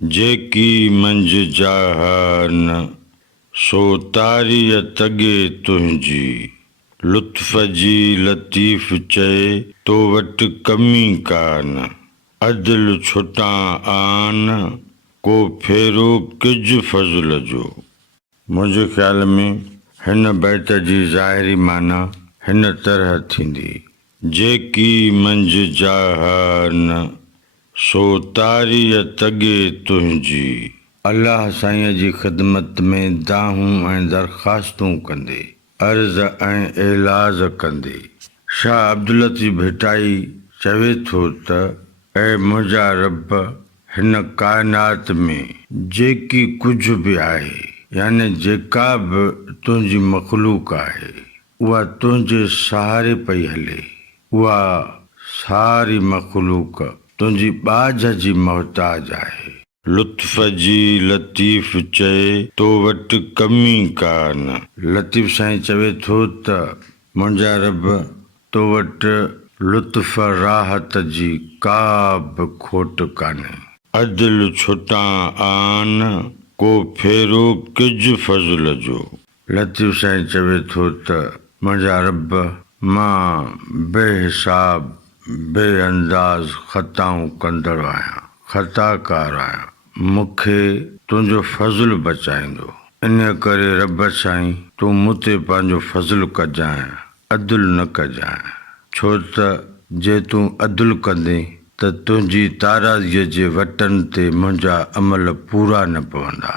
जेकी मंझ जाह न सो तारीअ तॻे तुंहिंजी, लुत्फ़ जी लतीफ़ चए तो वटि कमी कान, अदिल छुटां आन को फेरो किज फज़ल जो। मुंहिंजे ख़्याल में हिन बैत जी ज़ाहिरी माना हिन तरह थींदी, जेकी मंझ जाह न सो तारीअ तॻे तुंहिंजी। अल्लाह साईं जी ख़िदमत में दाहूं ऐं दरख़्वास्तूं कंदे, अर्ज़ ऐं एलाज़ कंदे शाह अब्दुल लतीफ़ भिटाई चवे थो त ऐं मुंहिंजा रब, हिन काइनात में जेकी कुझु बि आहे, यानी जेका बि तुंहिंजी मख़लूक आहे, उहा तुंहिंजे सहारे पई हले। उहा सारी मख़लूक तुंहिंजी बाझ जी मोहताज आहे। लुत्फ़ जी लतीफ़ चए तो वटि कमी कान। लतीफ़ साईं चवे थो त मुंहिंजा रब, तो वटि लुत्फ़ राहत जी का बि खोट कान्हे। अदिल छुटां आन को फेरो किज फज़ल जो। लतीफ़ साईं चवे थो त मुंहिंजा रब, मां बेहिसाब बेअंदाज़ ख़ताऊं कंदड़ आहियां, ख़ताकार आहियां। मूंखे तुंहिंजो फज़ल बचाईंदो। इन करे रब साईं, तूं मूं ते पंहिंजो फज़ल कजांइ, अदल न कजांइ। छो त जे तूं अदल कंदे त तुंहिंजी ताराज़ीअ जे वटनि ते मुंहिंजा अमल पूरा न पवंदा।